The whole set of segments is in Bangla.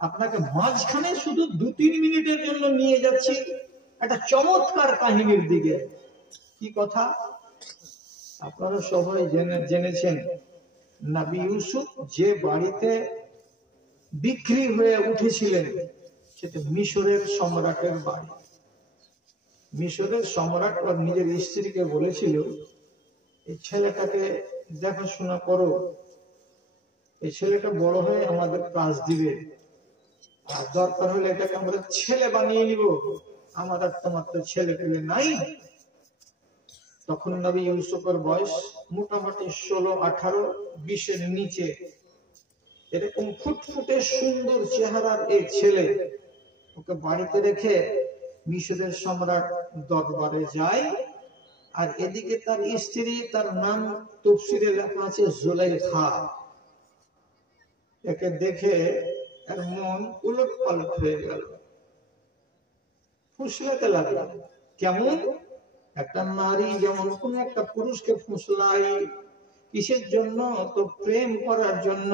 আপনাকে মাঝখানে শুধু 2-3 মিনিটের জন্য নিয়ে যাচ্ছি একটা চমৎকার কাহিনীর দিকে। কি কথা? আপনারা সবাই জেনেছেন নবী ইউসুফ যে বাড়িতে বিক্রি হয়ে উঠেছিলেন সেটা মিশরের সম্রাটের বাড়ি। মিশরের সম্রাট ওর নিজের স্ত্রীকে বলেছিল, এই ছেলেটাকে দেখাশোনা করো, এই ছেলেটা বড় হয়ে আমাদের কাজ দিবে, আর দরকার হলে এটাকে আমরা ছেলে বানিয়ে নিব, আমাদের তোমার তো ছেলে পেলে নাই। তখন নবী ইউসুফের বয়স মোটামুটি 16-18-20-এর নিচে। এরকম ফুটফুটে সুন্দর চেহারার এই ছেলে, ওকে বাড়িতে রেখে মিশরের সম্রাট দরবারে যায়। আর এদিকে তার স্ত্রী, তার নাম তাফসীরে লেখা আছে জুলাইখা। একে দেখে এর মন উলট পালট হয়ে গেল, ফুসলাতে লাগলো। কেমন? একটা নারী যেমন কোন একটা পুরুষকে ফুসলায়, কিসের জন্য? তো প্রেম করার জন্য।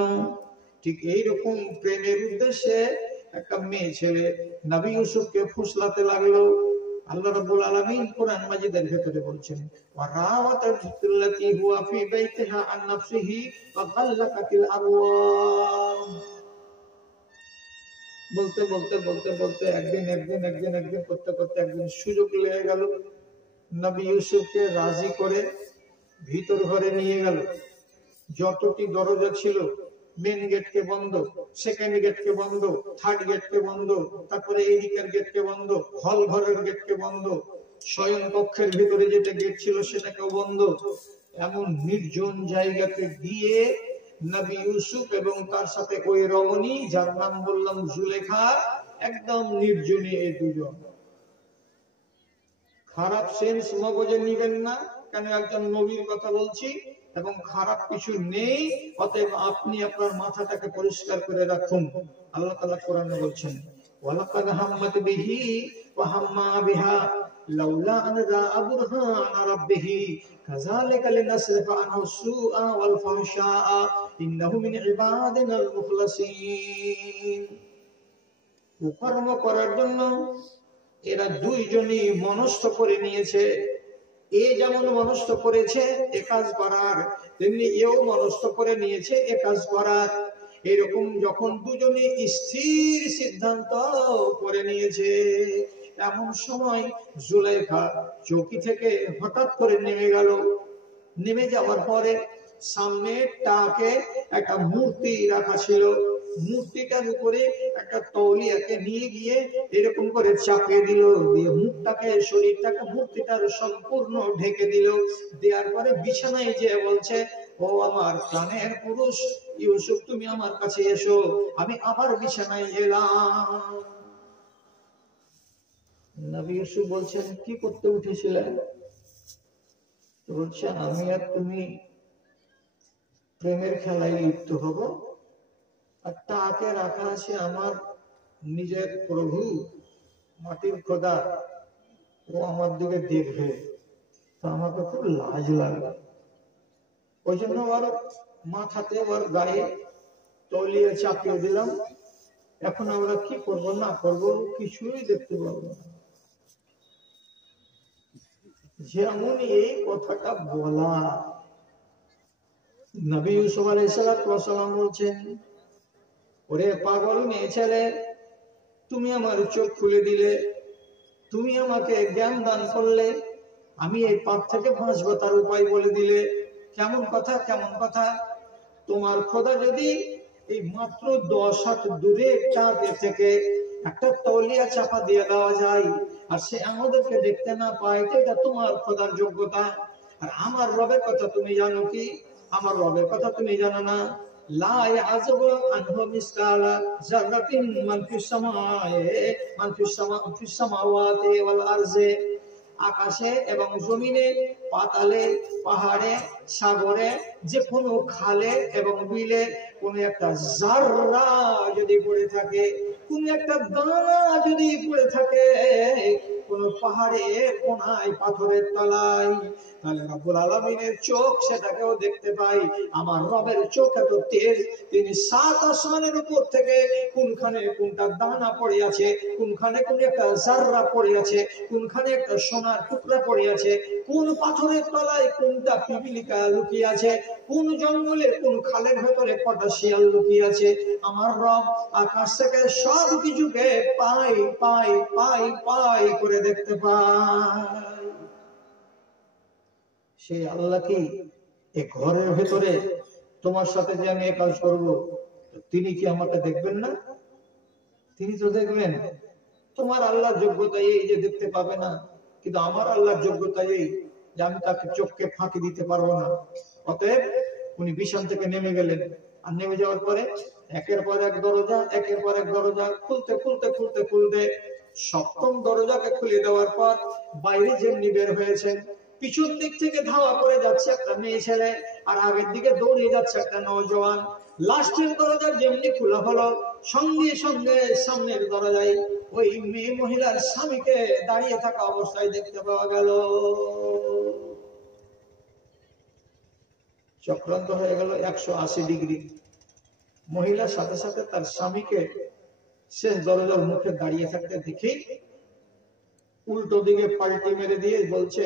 ঠিক এইরকম প্রেমের উদ্দেশ্যে একটা মেয়ে ছেলে নবী ইউসুফকে ফুসলাতে লাগলো। আল্লাহ রাব্বুল আলামিন কোরআন মাজিদের ভেতরে বলছেন, ওয়ারাওয়াতাতুল্লাতী হুয়া ফী বাইতিহা আন নাফসিহি ওয়া গাল্লাকাতিল আবওয়াব। বলতে বলতে বলতে বলতে একদিন করতে করতে একদিন সুযোগ লেগে গেল। নবী ইউসুফকে রাজি করে ভিতর ঘরে নিয়ে গেল। যতটি দরজা ছিল, মেন গেটকে বন্ধ, সেকেন্ড গেটকে বন্ধ, থার্ড গেটকে বন্ধ, তারপরে এই দিকের গেটকে বন্ধ, হল ঘরের গেটকে বন্ধ, শয়ন কক্ষের ভিতরে যেটা গেট ছিল সেটাকেও বন্ধ। এমন নির্জন জায়গাতে গিয়ে নবী ইউসুফ এবং তার সাথে ওই রমণী, যার নাম বললাম জুলেখা, একদম নির্জনে এই দুজন। খারাপ সেন্স মগজে নিবেন না, কেন একজন নবীর কথা বলছি এবং খারাপ কিছু নেই, অতএব আপনি আপনার মাথাটাকে পরিষ্কার করে রাখুন। আল্লাহ তাআলা কোরআনে বলছেন, ওয়ালাকাদ হাম্মাত বিহি ওয়া হাম্মা বিহা লাউলা আন রাআ বুরহানা রাব্বিহি কাযালিকা লিনাসরিফা আনহু সুআ ওয়াল ফাহশাআ ইন্নাহু মিন ইবাদিনাল মুখলাসিন। কর্ম করার জন্য এরা দুইজনই মনস্থ করে নিয়েছে। এ যেমন মনস্থ করেছে এ কাজ করার, তেমনি এও মনস্থ করে নিয়েছে এ কাজ করার। এরকম যখন দুজনে স্থির সিদ্ধান্ত করে নিয়েছে, এমন সময় জুলাইখা চৌকি থেকে হঠাৎ করে নেমে গেল। নেমে যাওয়ার পরে সামনে টাকে একটা মূর্তি রাখা ছিল, মূর্তিটার উপরে একটা তৌলিয়াকে নিয়ে গিয়ে এরকম করে চাপিয়ে দিল, দিয়ে মুখটাকে, শরীরটাকে মূর্তিটার সম্পূর্ণ ঢেকে দিল। দেওয়ার পরে বিছানায় যে বলছে, ও আমার প্রাণের পুরুষ ইউসুফ, তুমি আমার কাছে এসো। আমি আবার বিছানায় এলাম। নবী ইউসুফ বলছেন, কি করতে উঠেছিলেন? বলছেন, আমি আর তুমি প্রেমের খেলায় লিপ্ত হব। আর তাকে রাখা আছে আমার নিজের প্রভু, মাটির খোদা, ও আমার দিকে দেখবে, তো আমাকে খুব লাজ লাগবে। ওই জন্য ওর মাথাতে, ওর গায়ে তলিয়ে চাপিয়ে দিলাম। এখন আমরা কি করব না করব কিছুই দেখতে পাবো না। যেমন এই কথাটা বলা, নবী ইউসুফ আলাইহিস সালাম বলছেন, ওরে পাগল মেয়ে ছেলে, তুমি আমার চোখ খুলে দিলে, তুমি আমাকে জ্ঞান দান করলে, আমি এই পাপ থেকে বাঁচবো তার উপায় বলে দিলে। কেমন কথা, কেমন কথা? তোমার খোদা যদি এই মাত্র 10 হাত দূরে চাঁদে থেকে একটা তৌলিয়া চাপা দিয়ে দেওয়া যায় আর সে আমাদেরকে দেখতে না পায়, তো এটা তোমার খোদার যোগ্যতা। আর আমার রবের কথা তুমি জানো কি? আমার রবের কথা তুমি জানো না? লা ইয়াযুবু আনহু মিসকালা যারাতিন মান ফিস সামাওয়াতি ওয়াল আরজি। আকাশে এবং জমিনে, পাতালে, পাহাড়ে, সাগরে, যে কোনো খালে এবং বিলে কোন একটা জাররা যদি পড়ে থাকে, কোন একটা দানা যদি পড়ে থাকে, কোন পাহাড়ে কোনায়, পাথরের তলায়, তাহলে রব্বুল আলামিনের চোখ সেটাকেও দেখতে পাই। আমার রবের চোখ এত তেজ, তিনি 7 আসমানের উপর থেকে কোনখানে কোনটা দানা পড়ে আছে, কোনখানে কোন একটা জাররা পড়ে আছে, কোনখানে একটা সোনার টুকরা পড়ে আছে, কোন পাথরের তলায় কোনটা পিপিলিকা লুকিয়ে আছে, কোন জঙ্গলে কোন খালের ভেতরে কটা শিয়াল লুকিয়ে আছে, আমার রব আকাশ থেকে সব কিছুকে পাই পাই পাই পাই করে দেখতে পাই। সেই আল্লাহ কি এই ঘরের ভেতরে তোমার সাথে যে আমি কাজ করব, তিনি কি আমাকে দেখবেন না? তিনি তো দেখবেন। তোমার আল্লাহর যোগ্যতা এই যে দেখতে পাবে না, কিন্তু আমার আল্লাহর যোগ্যতা এই যে আমি তাকে চোখকে ফাঁকি দিতে পারবো না। অতএব উনি বিছান থেকে নেমে গেলেন, আর নেমে যাওয়ার পরে একের পর এক দরজা, একের পর এক দরজা খুলতে খুলতে খুলতে খুলতে 7ম দরজাকে খুলে দেওয়ার পর বাইরে যেমনি বের হয়েছেন, পিছন দিক থেকে ধাওয়া করে যাচ্ছে একটা মেয়ে ছেলে, আর আগের দিকে দৌড়িয়ে যাচ্ছে একটা নওজোয়ান। লাস্টের দরজা যেমনি খোলা হলো, সঙ্গে সঙ্গে সামনের দরজায় ওই মেয়ে মহিলার স্বামীকে দাঁড়িয়ে থাকা অবস্থায় দেখতে পাওয়া গেল। চক্রান্ত হয়ে গেল 180 ডিগ্রি। মহিলার সাথে সাথে তার স্বামীকে শেষ দরজার মুখে দাঁড়িয়ে থাকতে দেখি উল্টো দিকে পাল্টি মেরে দিয়ে বলছে,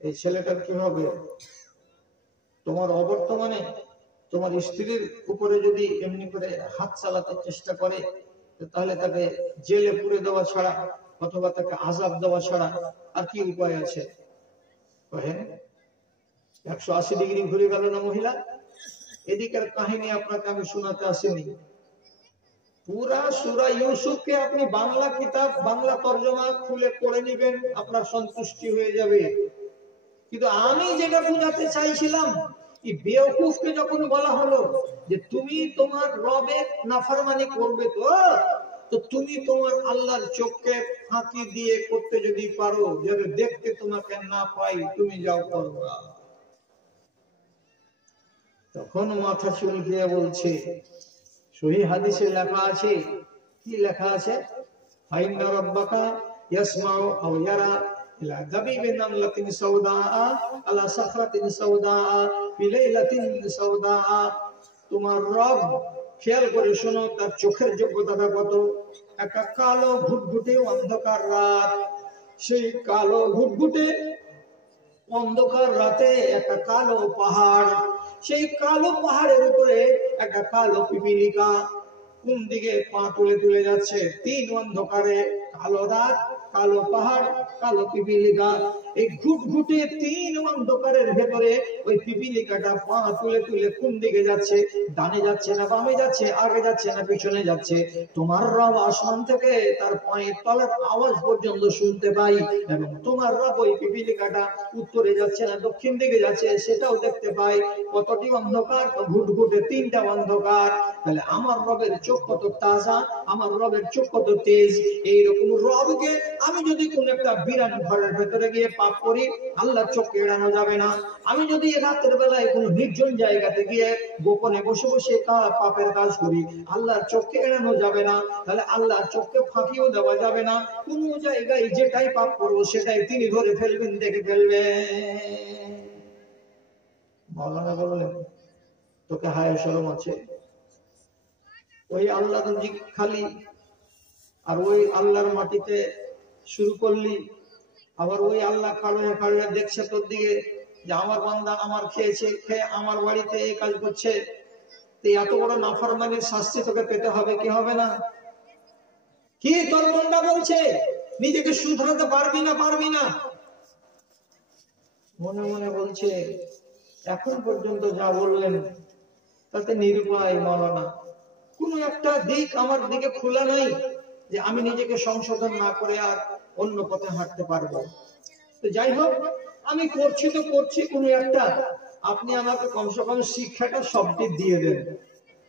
এই ছেলেটার কি হবে? তোমার অবর্তমানে তোমার স্ত্রীর উপরে যদি এমনি করে হাত চালাতে চেষ্টা করে, তাহলে তাকে জেলে পুরে দেওয়া ছাড়া অথবা তাকে আযাব দেওয়া ছাড়া আর কি উপায় আছে? 180 ডিগ্রি ঘুরে গেল না মহিলা। এদিকের কাহিনী আপনাকে আমি শোনাতে আসিনি। পুরা সূরা ইউসুফকে আপনি বাংলা কিতাব, বাংলা তরজমা খুলে পড়ে নেবেন, আপনার সন্তুষ্টি হয়ে যাবে। কিন্তু আমি যেটা বোঝাতে চাইছিলাম, এই বেওকুফকে যখন বলা হলো যে তুমি তোমার রবের নাফরমানি করবে, তো তুমি তোমার আল্লাহর চোখকে ফাঁকি দিয়ে করতে যদি পারো, যাতে দেখতে তোমাকে না পাই, তুমি যাও করবা। তখন মাথা চুলকিয়ে বলছে, সহিহ হাদিসে লেখা আছে, কি লেখা আছে? ফাইন্না রাব্বাকা ইয়াসমাউ আও ইয়ারা ইলা দাবিবিন নামলাতিন সাউদা আলা সাখরাতিন সাউদা বিলাইলাতিন সাউদা। তোমার রব, খেয়াল করে শোনো, তার চোখের যোগ্যতাটা কত। একটা কালো ঘুটঘুটে অন্ধকার রাত, সেই কালো ঘুটঘুটে অন্ধকার রাতে একটা কালো পাহাড়, সেই কালো পাহাড়ের উপরে একটা কালো পিপিলিকা কোন দিকে পা তুলে তুলে যাচ্ছে। 3 অন্ধকারে, কালো রাত, কালো পাহাড়, কালো পিপিলিকা, এই ঘুটঘুটে 3 অন্ধকারের ভেতরে ওই পিপিলিকাটা পা তুলে তুলে কোন দিকে যাচ্ছে? ডানে যাচ্ছে না বামে যাচ্ছে, আগে যাচ্ছে না পিছনে যাচ্ছে। তোমার রব আসমান থেকে তার পায়ের তলার আওয়াজ পর্যন্ত শুনতে পাই, এবং তোমার রব ওই পিপিলিকাটা উত্তরে যাচ্ছে না দক্ষিণ দিকে যাচ্ছে সেটাও দেখতে পাই। কতটি অন্ধকার? ঘুটঘুটে 3টা অন্ধকার। তাহলে আমার রবের চোখ কত তাজা, আমার রবের চোখ কত তেজ। এইরকম রবকে আমি যদি কোন একটা বিরান ঘরের ভেতরে গিয়ে পাপ করি, আল্লাহর চোখকে এড়ানো যাবে না। আমি যদি রাতের বেলায় কোনো নির্জন জায়গাতে গিয়ে গোপনে বসে বসে পাপের কাজ করি, আল্লাহর চোখকে এড়ানো যাবে না। তাহলে আল্লাহর চোখকে ফাঁকিও দেওয়া যাবে না। কোন জায়গায় যেটাই পাপ করবো সেটাই তিনি ধরে ফেলবেন, দেখে ফেলবেন। মাওলানা বললেন, তোকে হায় শরম আছে? ওই আল্লাহ খালি, আর ওই আল্লাহর মাটিতে শুরু করলি, আবার ওই আল্লাহ কারণে কারণে দেখছে তোর দিকে যে আমার বান্দা আমার খেয়েছে, খেয়ে আমার বাড়িতে এই কাজ করছে, এত বড় নাফরমানির শাস্তি তোকে পেতে হবে কি হবে না? কি তোর মনটা বলছে? নিজেকে শুধরাতে পারবি না, পারবি না? মনে মনে বলছে, এখন পর্যন্ত যা বললেন তাতে নিরুপায় মাওলানা, কোন একটা দিক আমার দিকে খোলা নাই যে আমি নিজেকে সংশোধন না করে আর অন্য পথে হাঁটতে পারবো। তো যাই হোক, আমি করছি তো করছি কোনো একটা, আপনি আমাকে কমসে কম শিক্ষাটা সবটি দিয়ে দেন।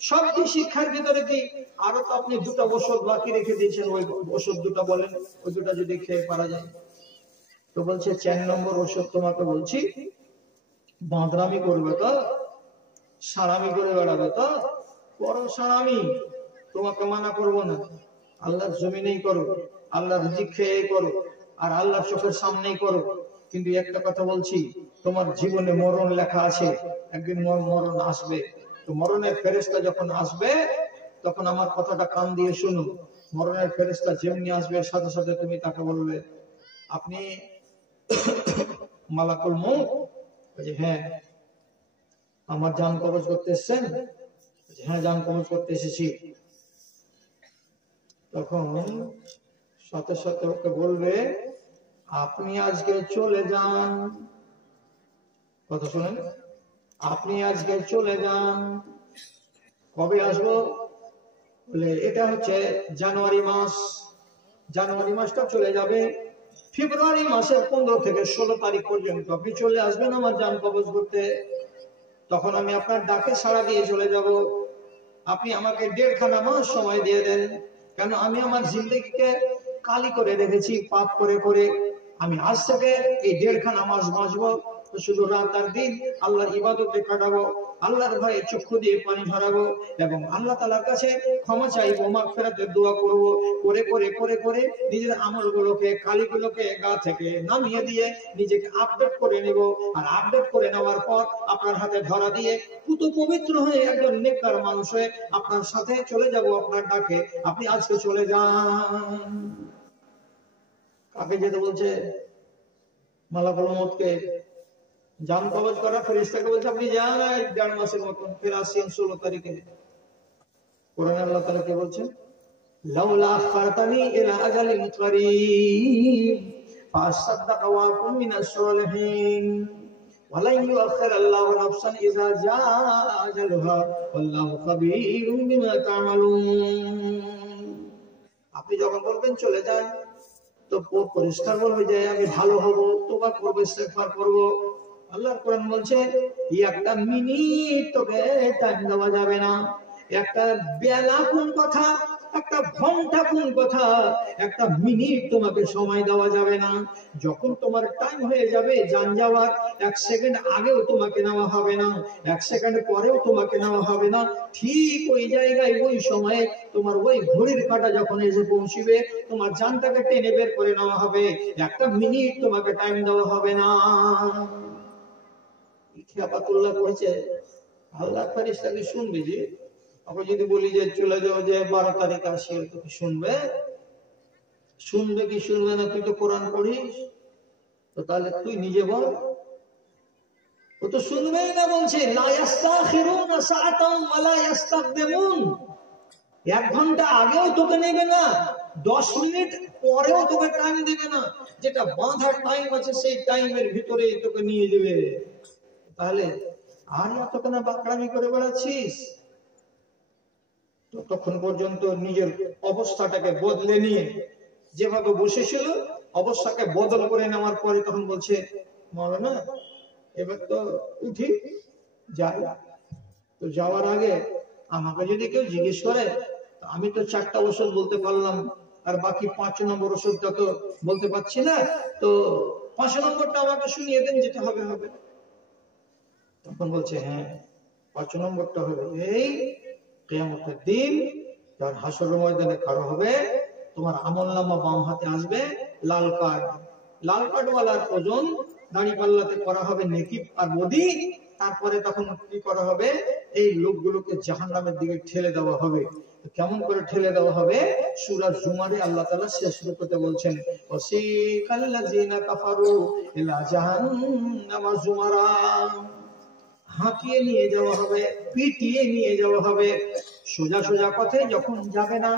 সবটি শিক্ষার ভিতরে কি আরো তো আপনি 2টা ওষুধ বাকি রেখে দিয়েছেন, ওই ওষুধ 2টা বলেন, ওই 2টা যদি খেয়ে পারা যায়। তো বলছে 4 নম্বর ওষুধ তোমাকে বলছি, বাঁদরামি করবে তো, সারামি করে বেড়াবে তো, বড় সারামি, তোমাকে মানা করবো না। আল্লাহর জমিনেই করো, আল্লাহর রিজিক খেয়েই করো, আর আল্লাহর চোখের সামনেই করো। কিন্তু একটা কথা বলছি, তোমার জীবনে মরণ লেখা আছে, একদিন মরণ আসবে। তো মরণের ফেরেশতা যখন আসবে তখন আমার কথাটা কান দিয়ে শুনো। মরণের ফেরেশতা যেমনি আসবে সাথে সাথে তুমি তাকে বলবে, আপনি মালাকুল মউত? হ্যাঁ। আমার জান কবজ করতে এসেছেন? হ্যাঁ, জান কবজ করতে এসেছি। তখন সাথে সাথে ওকে বলবে, আপনি আজকে চলে যান। কথা শুনেন, আপনি আজকে চলে যান। কবে আসবো? বলে এটা হচ্ছে জানুয়ারি মাস। জানুয়ারি মাসটা চলে যাবে, ফেব্রুয়ারি মাসের 15 থেকে 16 তারিখ পর্যন্ত আপনি চলে আসবেন আমার জান কবজ করতে। তখন আমি আপনার ডাকে সাড়া দিয়ে চলে যাব। আপনি আমাকে 1.5 মাস সময় দিয়ে দেন, কেন আমি আমার জিন্দগিকে কালি করে রেখেছি পাপ করে করে। আমি আজ থেকে এই 1.5 মাস বাঁচবো, শুধু রাত আর দিন আল্লাহর ইবাদতে কাটাবো, আল্লাহর ভয়ে চক্ষু দিয়ে পানি ঝরাবো এবং আল্লাহ তাআলার কাছে ক্ষমা চাইবো, মাগফিরাতের দোয়া করব। করে করে করে করে নিজের আমলগুলোকে, কালিগুলোকে গা থেকে নামিয়ে দিয়ে নিজেকে আপডেট করে নেব। আর আপডেট করে নেওয়ার পর আপনার হাতে ধরা দিয়ে পুত পবিত্র হয়ে একজন নেককার মানুষ হয়ে আপনার সাথে চলে যাব আপনার ডাকে। আপনি আজকে চলে যান। কাকে যেতে বলছে? মালাকুল মউতকে। জান কবজ করা ফেরেশতাকে বলছে আপনি যান 1.5 মাসের মতন, ফির আসেন 16 তারিখে। কোরআনে আল্লাহ তাআলা কে বলছেন, লাউলা আখারতানি ইলা আজালিন করিব ফাসাদদাকা ওয়া আকুন মিনাস সালিহিন ওয়ালান ইউআখির আল্লাহু নাফসান ইযা জাআ আজালুহা ওয়াল্লাহু খাবীরুম বিমা তা'মালুন। আপনি যখন বলবেন চলে যান, তো পরিষ্কার বলবে যে আমি ভালো হব, তোবা করব, ইস্তেগফার করব। আল্লাহর কোরআন বলছে একটা মিনিট তোকে টাইম দেওয়া যাবে না। একটা বেলা কোন কথা, একটা ঘন্টা কোন কথা, একটা মিনিট তোমাকে সময় দেওয়া যাবে না। যখন তোমার টাইম হয়ে যাবে জান যাওয়ার, 1 সেকেন্ড আগেও তোমাকে নেওয়া হবে না, 1 সেকেন্ড পরেও তোমাকে নেওয়া হবে না। ঠিক ওই জায়গায় ওই সময়ে তোমার ওই ঘড়ির কাঁটা যখন এসে পৌঁছবে, তোমার জানটাকে টেনে বের করে নেওয়া হবে। একটা মিনিট তোমাকে টাইম দেওয়া হবে না। খিয়াপাতুল্লাহ করেছে, আল্লাহ ফেরেশতাকে শুনবে যে? আপনি যদি বলি যে চলে যাও, যে 12 তারিখ আসি, তো কি শুনবে? শুনবে কি শুনবে না? তুই তো কোরআন পড়িস, তো তাহলে তুই নিজে বল। ও তো শুনবেই না, বলছে লা ইস্তাখিরুনা সাআতান ওয়া লা ইস্তাকদিমুন। 1 ঘন্টা আগেও তোকে নেবে না, 10 মিনিট পরেও তোকে টাইম দেবে না। যেটা বাঁধার টাইম আছে সেই টাইমের ভিতরে তোকে নিয়ে যাবে। তাহলে আর এতক্ষণ বাকড়ামি করে বেড়াচ্ছিস? ততক্ষণ পর্যন্ত নিজের অবস্থাটাকে বদলে নিয়ে, যেভাবে বসেছিল অবস্থাকে বদল করে নেওয়ার পরে তখন বলছে, মাওলানা এবার তো উঠি যাই। তো যাওয়ার আগে আমাকে যদি কেউ জিজ্ঞেস করে, আমি তো 4টা ওষুধ বলতে পারলাম, আর বাকি 5 নম্বর ওষুধটা তো বলতে পারছি না, তো 5 নম্বরটা আমাকে শুনিয়ে দেন, যেটা হবে হবে। তখন বলছে হ্যাঁ 5 নম্বরটা হবে এই, কিয়ামতের দিন যখন হাসরের ময়দানে খাড়া হবে, তোমার আমলনামা বাম হাতে আসবে, লাল কার্ড, লাল কার্ডওয়ালার ওজন দাড়িপাল্লাতে করা হবে নেকি আর বদি। তারপরে তখন কি করা হবে? এই লোকগুলোকে জাহান্নামের দিকে ঠেলে দেওয়া হবে। কেমন করে ঠেলে দেওয়া হবে? সূরা জুমারে আল্লাহ তাআলা শেষ রূপতে বলছেন, ওয়াসিকাল্লাযিনা কাফারু ইলা জাহান্নামা জুমারা। হাঁকিয়ে নিয়ে যাওয়া হবে, পিটিয়ে নিয়ে যাওয়া হবে। সোজা সোজা পথে যখন যাবে না,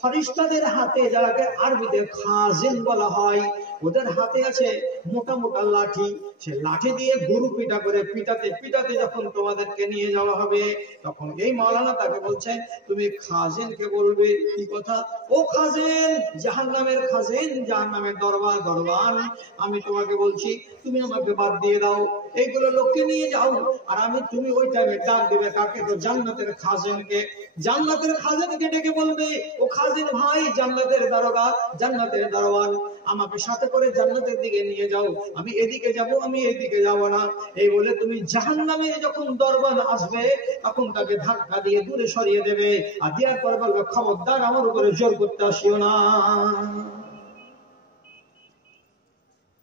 ফেরেশতাদের হাতে, যারাকে আরবিতে খাজিন বলা হয়, ওদের হাতে আছে মোটা মোটা লাঠি। সে লাঠি দিয়ে গরু পিটা করে পিটাতে পিটাতে যখন তোমাদেরকে নিয়ে যাওয়া হবে, তখন এই মাওলানা তাকে বলছেন, তুমি খাজিনকে বলবে কি কথা? ও খাজিন, জাহান্নামের খাজিন, জাহান্নামের দরবান, আমি তোমাকে বলছি তুমি আমাকে বাদ দিয়ে দাও, এইগুলো লোককে নিয়ে যাও। আর তুমি ওই টাইমে ডাক দেবে কাকে? তো জান্নাতের খাজিনকে। জান্নাতের খাজিনকে ডেকে বলবে, ও খাজিন ভাই, জান্নাতের দারোগা, জান্নাতের দারোয়ান, আমাকে সাথে করে জান্নাতের দিকে নিয়ে যাও। আমি এদিকে যাব, আমি এদিকে যাব না। এই বলে তুমি জাহান্নামের যখন দরবান আসবে, তখন তাকে ধাক্কা দিয়ে দূরে সরিয়ে দেবে, আর দেওয়ার পর বলবে, খবরদার আমার উপরে জোর করতে আসিও না।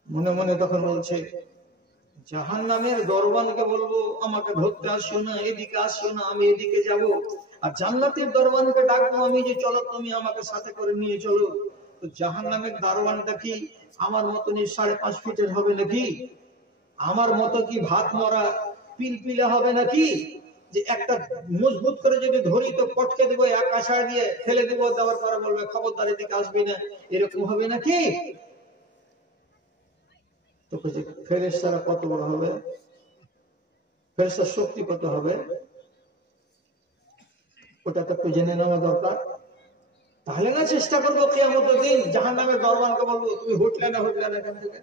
মনে মনে তখন বলছে, জাহান্নামের দরবানকে বলবো আমাকে ধরতে আসিও না, এদিকে আসিও না, আমি এদিকে যাব। আর জান্নাতের দরবানকে ডাকবো আমি যে চলো তুমি আমাকে সাথে করে নিয়ে চলো। তো জাহান্নামের দরবানটা কি আমার মতনই 5.5 ফিটের হবে নাকি? আমার মতো কি ভাত মরা পিলপিলে হবে নাকি? যে একটা মজবুত করে যদি ধরি তো পটকে দেবো, এক আষাঢ় দিয়ে ফেলে দেবো, দেওয়ার পরে বলবে খবরদার এদিকে আসবি না, এরকম হবে নাকি? তো ফেরেশতারা কত বড় হবে, ফেরেশতার শক্তি কত হবে, ওটা তো একটু জেনে নেওয়া দরকার। তাহলে না চেষ্টা করবো কিয়ামতের দিন জাহান্নামের দরবানকে বলবো তুমি হুটলে না এখান থেকে।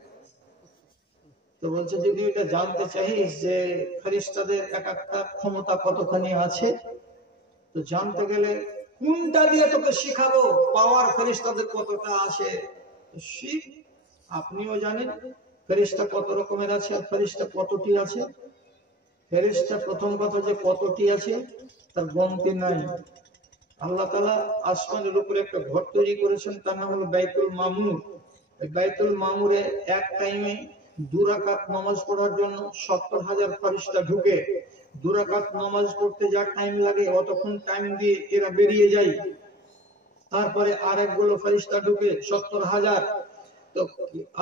তো বলছে যদি এটা জানতে চাইস যে ফেরেশতাদের এক একটা ক্ষমতা কতখানি আছে, তো জানতে গেলে কোনটা দিয়ে তোকে শিখাবো পাওয়ার ফেরেশতাদের কতটা আছে, শিখ। আপনিও জানেন ফেরেশতা কত রকমের আছে আর ফেরেশতা কতটি আছে। ফেরেশতা প্রথম কথা যে কতটি আছে তার গণতি নাই। আল্লাহ তাআলা আসমানের উপরে একটা ঘর তৈরি করেছেন, তার নাম হলো বাইতুল মামুর। বাইতুল মামুরে এক টাইমে 2 রাকাত নামাজ পড়ার জন্য 70,000 ফেরেশতা ঢুকে। 2 রাকাত নামাজ পড়তে যা টাইম লাগে অতক্ষণ টাইম দিয়ে এরা বেরিয়ে যায়। তারপরে আরেকগুলো ফেরেশতা ঢুকে 70,000। তো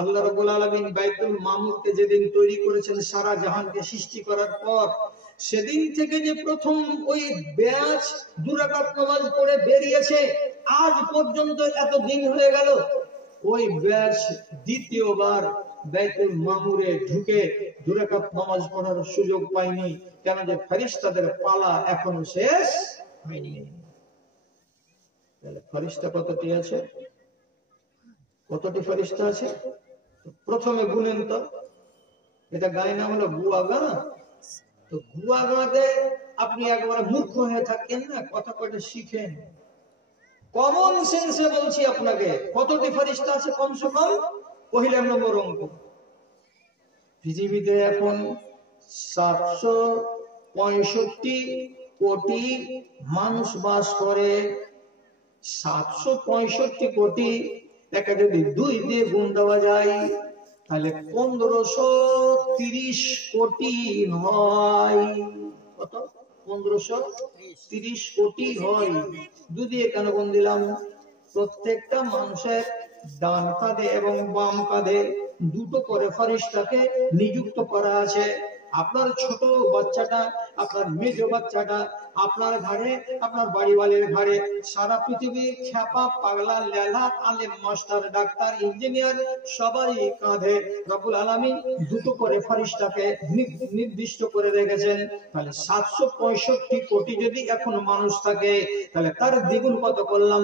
আল্লাহ রাব্বুল আলামিন বাইতুল মামুরকে যেদিন তৈরি করেছেন সারা জাহানকে সৃষ্টি করার পর, সেদিন থেকে যে প্রথম ওই ব্যাচ 2 রাকাত নামাজ পড়ে বেরিয়েছে, আজ পর্যন্ত এত দিন হয়ে গেল, ওই ব্যাচ দ্বিতীয়বার বাইতুল মামুরে ঢুকে 2 রাকাত নামাজ পড়ার সুযোগ পায়নি। কেন? যে ফেরেশতাদের পালা এখনো শেষ হয়নি। তাহলে ফেরেশতা কতটি আছে, কতটি ফেরেশতা আছে প্রথমে গুনেন তো। এটা গায়ে নাম হলো গুয়াগা। তো গুয়াগাতে আপনি একবার মূর্খ হয়ে থাকেন না, কথা কয়টা শিখেন। কমন সেন্সে বলছি আপনাকে, কতটি ফেরেশতা আছে কমসে কম? পহিলা নম্বর অঙ্ক। পৃথিবীতে এখন 765 কোটি মানুষ বাস করে। 765 কোটি একে যদি 2 দিয়ে গুণ দেওয়া যায় তাহলে 1530 কোটি হয়। কত? 1530 কোটি হয়। 2 দিয়ে কেন গুণ দিলাম? প্রত্যেকটা মানুষের ডান কাঁধে এবং বাম কাঁধে 2টো করে ফেরেশতাকে নিযুক্ত করা আছে। আপনার ছোট বাচ্চাটা, আপনার মেজ বাচ্চাটা আপনার ঘাড়ে, আপনার বাড়িওয়ালের ঘাড়ে, সারা পৃথিবীর খ্যাপা পাগলা লেলা আলেম মাস্টার ডাক্তার ইঞ্জিনিয়ার সবারই কাঁধে রব্বুল আলামিন 2টো করে ফেরেশতাকে নির্দিষ্ট করে রেখেছেন। তাহলে 765 কোটি যদি এখন মানুষ থাকে তাহলে তার দ্বিগুণ কত করলাম?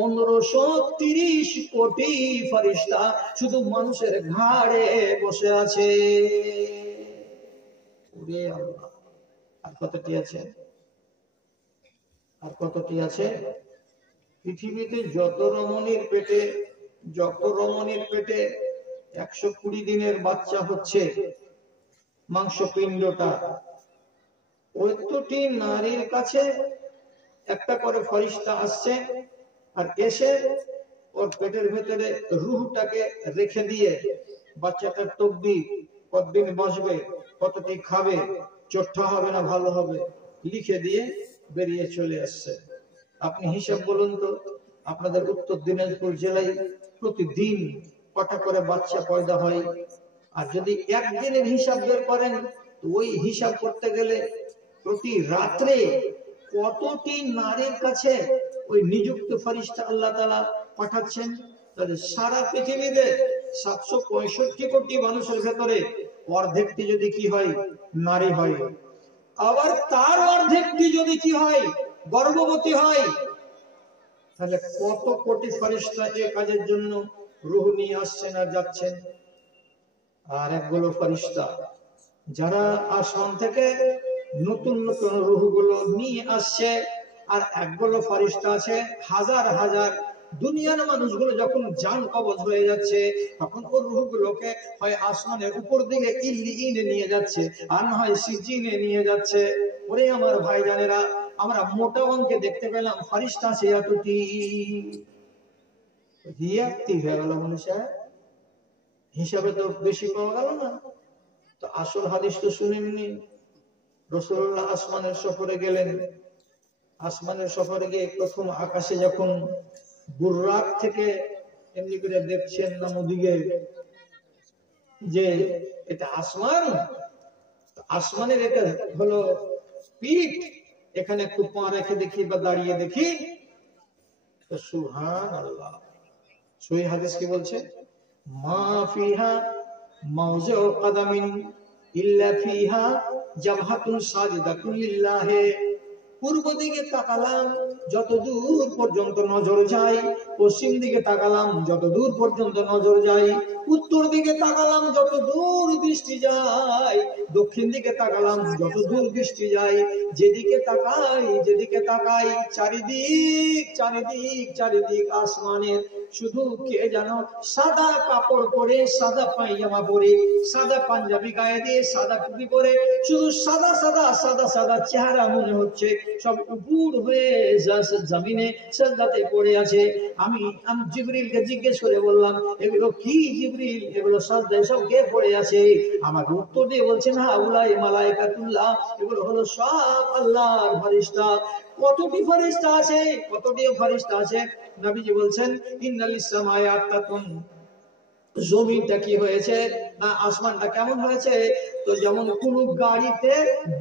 1530 কোটি ফেরেশতা শুধু মানুষের ঘাড়ে বসে আছে। ওরে আল্লাহ, আর কতটি আছে? আর কতটি আছে? পৃথিবীতে যত রমণীর পেটে 120 দিনের বাচ্চা হচ্ছে, মাংসপিণ্ডটা, প্রত্যেকটি নারীর কাছে একটা করে ফেরেশতা আসছে, আর এসে ওর পেটের ভেতরে রূহটাকে রেখে দিয়ে বাচ্চাটার তকদির, কতদিন বাঁচবে, কতটি খাবে, চোট্টা হবে না ভালো হবে, লিখে দিয়ে বেরিয়ে চলে আসছে। আপনি হিসাব বলুন তো, আপনাদের উত্তর দিনাজপুর জেলায় প্রতিদিন কটা করে বাচ্চা পয়দা হয়? আর যদি একদিনের হিসাব বের করেন তো ওই হিসাব করতে গেলে প্রতি রাত্রে কতটি নারীর কাছে ওই নিযুক্ত ফেরেশতা আল্লাহ তাআলা পাঠাচ্ছেন। তাহলে সারা পৃথিবীতে 765 কোটি মানুষের ভেতরে অর্ধেকটি যদি কি হয়? নারী হয়। আবার তার অর্ধেকটি যদি কি হয়? গর্ভবতী হয়। তাহলে কত কোটি ফেরেশতা এই কাজের জন্য রূহ নিয়ে আসছেন আর যাচ্ছেন। আর একগুলো ফেরেশতা যারা আসমান থেকে নতুন নতুন রূহগুলো নিয়ে আসছে, আর একগুলো ফেরেশতা আছে হাজার হাজার। দুনিয়ার মানুষগুলো যখন জান কবজ হয়ে যাচ্ছে তখন ওর রূহগুলোকে হয় আসমানের উপর দিকে ইল্লিয়িনে নিয়ে যাচ্ছে, আর না হয় সিজিনে নিয়ে যাচ্ছে। ওরে আমার ভাইজানেরা, আমরা মোটা অঙ্কে দেখতে পেলাম ফেরেশতা আছে এতটি, রিয়াক্টিভ হয়ে গেল মানুষের। হিসাবে তো বেশি পাওয়া গেল না। তো আসল হাদিস তো শুনেননি। রাসূলুল্লাহ আসমানের সফরে গেলেন। আসমানের সফরে গিয়ে প্রথম আকাশে যখন বুররাক থেকে এমনি করে দেখছেন নমদিকে যে এটা আসমান, আসমানের এটা হলো পিঠ, এখানে একটু পা রেখে দেখি বা দাঁড়িয়ে দেখি, তো সুবহানাল্লাহ। সহিহ হাদিস কি বলছে? মা ফিহা মাউজিউ কদামিন ইল্লা ফিহা জাবহাতুন সাজিদাতুন লিল্লাহি। পূর্ব দিকে তাকালাম যত দূর পর্যন্ত নজর যায়, পশ্চিম দিকে তাকালাম যত দূর পর্যন্ত নজর যায়, উত্তর দিকে তাকালাম যত দূর দৃষ্টি যায়, দক্ষিণ দিকে তাকালাম যত দূর দৃষ্টি যায়, যেদিকে তাকাই চারিদিক চারিদিক চারিদিক আসমানের শুধু কে যেন সাদা কাপড় পরে, সাদা পায়জামা পরে, সাদা পাঞ্জাবি গায়ে দিয়ে, সাদা টুপি পরে, শুধু সাদা সাদা সাদা সাদা চেহারা মনে হচ্ছে, সব উপুর হয়ে জমিনে সিজদাতে পড়ে আছে। আমি জিবরিলকে জিজ্ঞেস করে বললাম, এগুলো কি জিবরিল? এগুলো সাজদায় সব কে পড়ে আছে? আমাকে উত্তর দিয়ে বলছেন, হাউলাই মালায়েকাতুল্লাহ, এগুলো হলো সব আল্লাহর ফেরেশতা। কতটি ফেরেশতা আছে? কতটি ফেরেশতা আছে? নবীজি বলছেন, ইন্নালিস সামায়াতাতুন, জমিনটা কি হয়েছে না আসমানটা কেমন হয়েছে, তো যেমন কোন গাড়িতে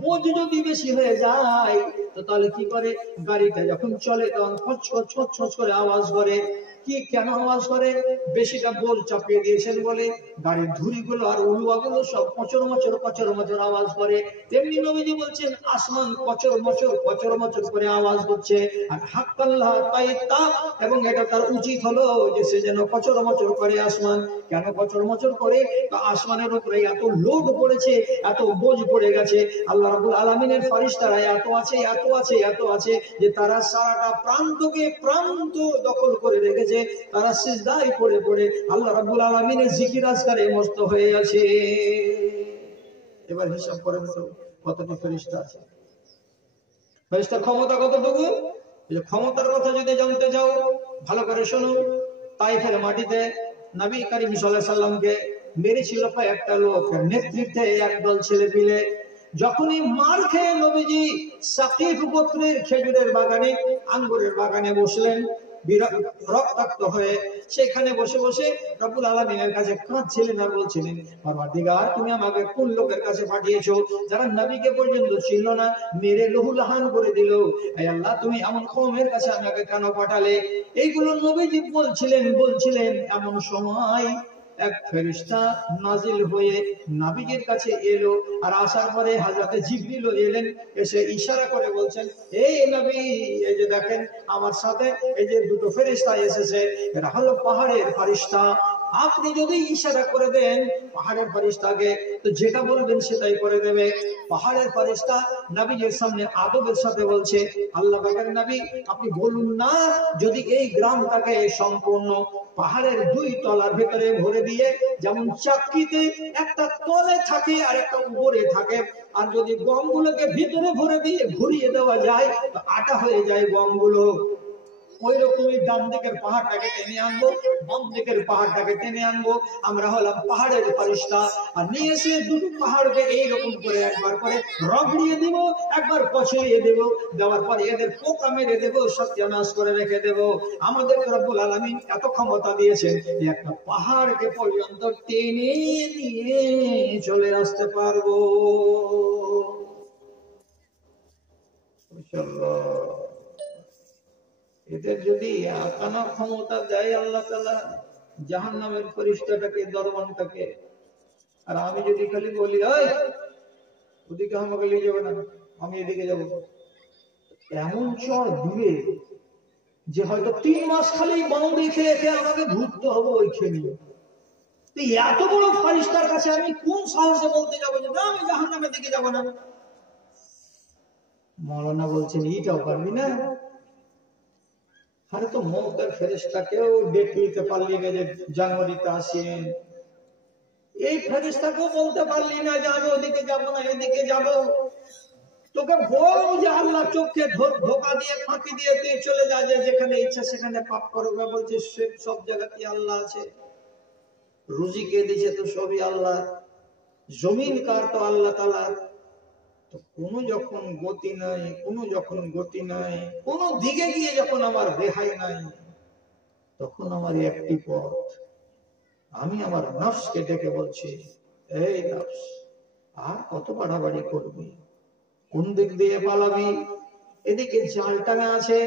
বোঝ যদি বেশি হয়ে যায় তো তাহলে কি করে, গাড়িটা যখন চলে তখন ছচ করে আওয়াজ করে। কি কেন আওয়াজ করে? বেশিটা বোঝ চাপিয়ে দিয়েছেন বলে গাড়ির ধুরিগুলো আর উলুয়াগুলো সব পচর মচর আওয়াজ করে। তেমনি নবীজি বলছেন আসমান পচর মচর করে আওয়াজ করছে। আর হাক্কাল্লাহ তাইতা, এবং এটা তার উচিত হলো যে সে যেন পচর মচর করে আসমান। কেন পচর মচর করে? তো আসমানের উপরে এত লোড পড়েছে, এত বোঝ পড়ে গেছে। আল্লাহ রাব্বুল আলামিনের ফেরেশতারা এত আছে যে তারা সারাটা প্রান্তকে প্রান্ত দখল করে রেখেছে। তারা সিজদায় পড়ে পড়ে আল্লাহ রাব্বুল আলামিনের জিকির আজকারে মস্ত হয়ে আছে। এবার হিসাব করেন তো কতটি ফেরেশতা আছে। ফেরেশতার ক্ষমতা কতটুকু? এই ক্ষমতার কথা যদি জানতে চাও ভালো করে শোনো। তাইফের মাটিতে নবী করিম সাল্লাল্লাহু আলাইহি সাল্লামকে মেরেছিল একটা লোক নেতৃত্বে একদল ছেলে পিলে। যখনই মার খেয়ে নবীজি সাকিফ গোত্রের খেজুরের বাগানে, আঙ্গুরের বাগানে বসলেন রক্তাক্ত হয়ে, সেখানে বসে বসে রব্বুল আলামিনের কাছে কাঁদছিলেন আর বলছিলেন, পরওয়ারদিগার তুমি আমাকে কোন লোকের কাছে পাঠিয়েছো যারা নবীকে পর্যন্ত ছিল না, মেরে লহুলাহান করে দিল। হে আল্লাহ, তুমি এমন কওমের কাছে আমাকে কেন পাঠালে? এইগুলো নবীজি বলছিলেন এমন সময় এক ফেরেশতা নাজিল হয়ে নবীজির কাছে এলো। আর আসার পরে হযরত জিবরিল এলেন, এসে ইশারা করে বলছেন, এই নবী, এই যে দেখেন আমার সাথে এই যে দুটো ফেরেশতা এসেছে, এরা হলো পাহাড়ের ফেরেশতা। আপনি যদি ইশারা করে দেন পাহাড়ের ফেরেশতাকে, তো যেটা বলবেন সেটাই করে দেবে। পাহাড়ের ফেরেশতা নবীর সামনে আদবের সাথে বলছে, আল্লাহ পাকের নবী, আপনি বলুন না যদি এই গ্রামটাকে সম্পূর্ণ পাহাড়ের দুই তলার ভেতরে ভরে দিয়ে, যেমন চাকরিতে একটা তলে থাকে আর একটা উপরে থাকে, আর যদি গমগুলোকে ভিতরে ভরে দিয়ে ঘুরিয়ে দেওয়া যায় তো আটা হয়ে যায় গমগুলো, ওই রকমই ডান দিকের পাহাড়টাকে টেনে আনবো, বাম দিকের পাহাড়টাকে টেনে আনবো। আমরা হলাম পাহাড়ের ফেরেশতা। আর নিয়ে এসে দুটো পাহাড়কে এইরকম করে একবার করে রগড়িয়ে দিব, একবার পছড়িয়ে দেব, দেওয়ার পরে এদের পোকা মেরে দেবো, সত্যানাশ করে রেখে দেব। আমাদের রব্বুল আলামিন এত ক্ষমতা দিয়েছেন যে একটা পাহাড়কে পর্যন্ত টেনে নিয়ে চলে আসতে পারবো। এদের যদি আকানা ক্ষমতা দেয় আল্লাহ তাআলা জাহান্নামের ফেরেশতাটাকে, দরবানটাকে, আর আমি যদি খালি বলি এই ওদিকে আমাকে নিয়ে যাবে না, আমি এদিকে যাব, এমন চড় দিবে যে হয়তো 3 মাস খালি বাউন্ডি খেয়ে আমাকে ঘুরতে হবে ওইখানে। এত বড় ফেরেশতার কাছে আমি কোন সাহসে বলতে যাবো যে না আমি জাহান্নামের দিকে যাব না? মাওলানা বলছেন এইটাও পারবি না? আরে তো মওতের ফেরেশতাকেও ডেট নিতে পারলি না যে জানুয়ারিতে আসেন, এই ফেরেশতাকেও বলতে পারলি না যে আমি ওদিকে যাব না এদিকে যাব। তোকে বল যে আল্লাহ চোখকে ধোকা দিয়ে ফাঁকি দিয়ে তুই চলে যা, যে যেখানে ইচ্ছা সেখানে পাপ করবে, বলছে সব জায়গাতে আল্লাহ আছে। রুজি কে দিয়েছে তো সবই আল্লাহ, জমিন কার তো আল্লাহ তাআলার। তো কোনো যখন গতি নাই, কোনো যখন গতি নাই, কোনো দিকে গিয়ে যখন আমার রেহাই নাই, তখন আমার একটি পথ, আমি আমার নফসকে ডেকে বলছি, এই নফস, আর কত বাড়াবাড়ি করবি, কোন দিক দিয়ে পালাবি? এদিকে জাল টাঙা আছে,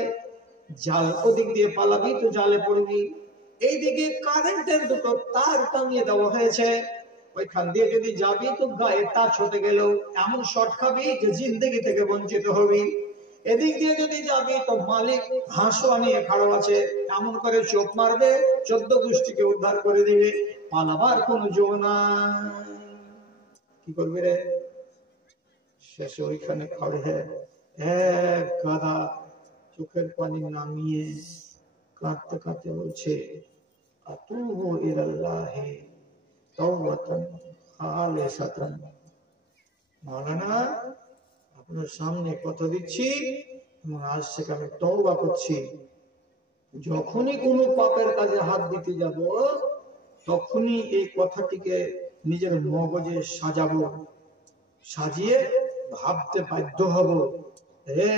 জাল ওদিক দিয়ে পালাবি তো জালে পড়বি। এইদিকে কারেন্টের দুটো তার টাঙিয়ে দেওয়া হয়েছে, ওইখান দিয়ে যদি যাবি তো গায়ে টাচ হতে গেলেও এমন শর্ট খাবি যে জিন্দেগি থেকে বঞ্চিত হবি। এদিক দিয়ে যদি যাবি তো মালিক হাঁসও নিয়ে খাড়ো আছে, এমন করে চোখ মারবে 14 গোষ্ঠীকে উদ্ধার করে দিবে, পালাবার কোনো জো নাই। কি করবি রে? শেষে ওইখানে খড়ে এক গাদা চোখের পানি নামিয়ে কাঁদতে কাঁদতে বলছে, আতুবু ইলাল্লাহি তাওবাতান খালিসাতান। মাওলানা, আপনার সামনে কথা দিচ্ছি এবং আজ থেকে আমি তওবা করছি, যখনই কোনো পাপের কাজে হাত দিতে যাব তখনই এই কথাটিকে নিজের মগজে সাজাবো, সাজিয়ে ভাবতে বাধ্য হব, রে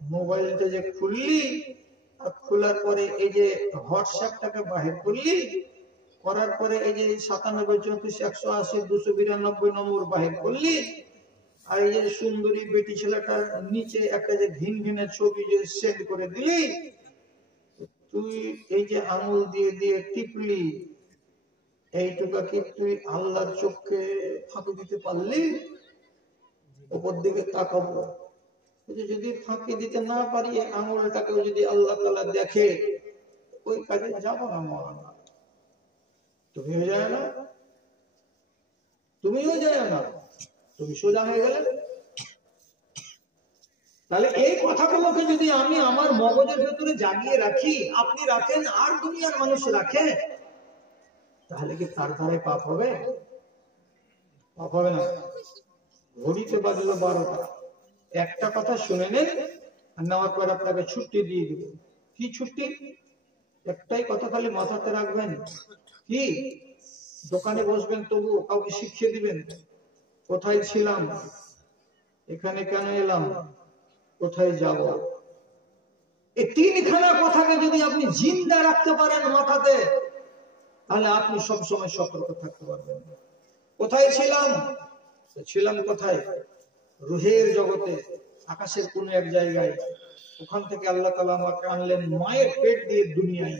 মোবাইলটা যে খুললি, আর খোলার পরে এই যে হোয়াটসঅ্যাপটাকে বাহির করলি, করার পরে এই যে 97 34 180 292 নম্বর বাহির করলি, আর এই যে সুন্দরী বেটি ছেলেটার নিচে একটা যে ঘিন ঘিনের ছবি যে সেন্ড করে দিলি, তুই এই যে আঙুল দিয়ে দিয়ে টিপলি, এইটুকা কি তুই আল্লাহর চোখকে ফাঁকি দিতে পারলি? উপর দিকে তাকাবো, যদি ফাঁকি দিতে না পারি, আঙুলটাকেও যদি আল্লাহ তাআলা দেখে, ওই কাজে যাবো না। মাওলানা, তুমিও যায় না, তুমিও যায় না, তুমি সোজা হয়ে গেলে। তাহলে এই কথাগুলোকে যদি আমি আমার মগজের ভেতরে জাগিয়ে রাখি, আপনি রাখেন আর দুনিয়ার মানুষ রাখে, তাহলে কি তার দ্বারাই পাপ হবে? পাপ হবে না। ঘড়িতে বাজলো 12টা, একটা কথা শুনে নেন, আর নেওয়ার পর আপনাকে ছুটি দিয়ে দিব। কি ছুটি? একটাই কথা খালি মাথাতে রাখবেন, কি? দোকানে বসবেন তবু কাউকে শিখিয়ে দিবেন, কোথায় ছিলাম, এখানে কেন এলাম, কোথায় যাব। এই তিনখানা কথাকে যদি আপনি জিন্দা রাখতে পারেন মাথাতে, তাহলে আপনি সবসময় সতর্ক থাকতে পারবেন। কোথায় ছিলাম? ছিলাম কোথায়? রুহের জগতে, আকাশের কোন এক জায়গায়। ওখান থেকে আল্লাহ তাআলা আমাকে আনলেন মায়ের পেট দিয়ে দুনিয়ায়।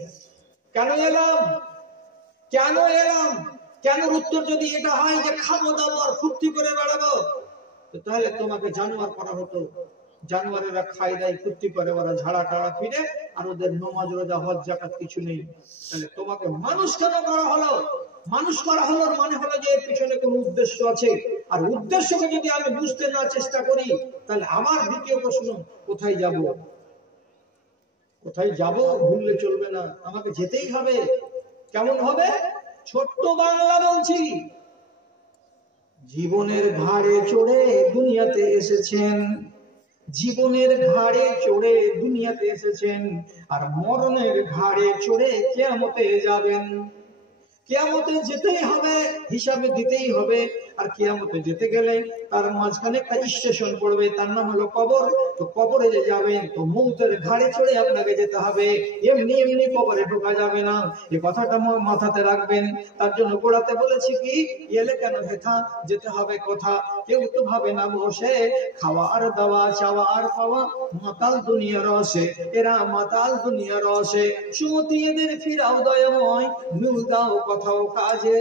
কেন এলাম? কেন এলাম? কেন উত্তর যদি এটা হয় যে খাবো দাবো আর ফুর্তি করে বেড়াবো, তাহলে তোমাকে জানোয়ার করা হতো। জানোয়ারেরা খায় দায় ফুর্তি করে, ওরা ঝাড়া টাড়া ফিরে, আর ওদের নামাজ রোজা হজ যাকাত কিছু নেই। তাহলে তোমাকে মানুষ কেন করা হলো? মানুষ করা হলো মানে হলো যে এর পিছনে কোনো উদ্দেশ্য আছে, আর উদ্দেশ্যকে যদি আমি বুঝতে না চেষ্টা করি, তাহলে আমার দ্বিতীয় প্রশ্ন, কোথায় যাব? কোথায় যাব ভুললে চলবে না, আমাকে যেতেই হবে। কেমন হবে? ছোট্ট বাংলা বলছি, জীবনের ঘাড়ে চড়ে দুনিয়াতে এসেছেন, জীবনের ঘাড়ে চড়ে দুনিয়াতে এসেছেন, আর মরণের ঘাড়ে চড়ে কিয়ামতে যাবেন। কিয়ামতে যেতেই হবে, হিসাবে দিতেই হবে। আর কিয়ামতে যেতে গেলে তার মাঝখানে একটা স্টেশন পড়বে, তার নাম হলো কবর। তো কবরে যে যাবেন, তো মৌতের ঘাড়ে চড়ে আপনাকে যেতে হবে, এমনি এমনি কবরে ঢোকা যাবে না। এই কথাটা মাথাতে রাখবেন। তার জন্য গোড়াতে বলেছি কি, এলে কেন হেথা, যেতে হবে কথা। কেউ তো ভাবে না বসে, খাওয়া আর দাওয়া, চাওয়া আর পাওয়া, মাতাল দুনিয়ার রসে, এরা মাতাল দুনিয়ার রসে। সুমতি এদের ফিরাও দয়াময়, নূর দাও কথাও কাজে,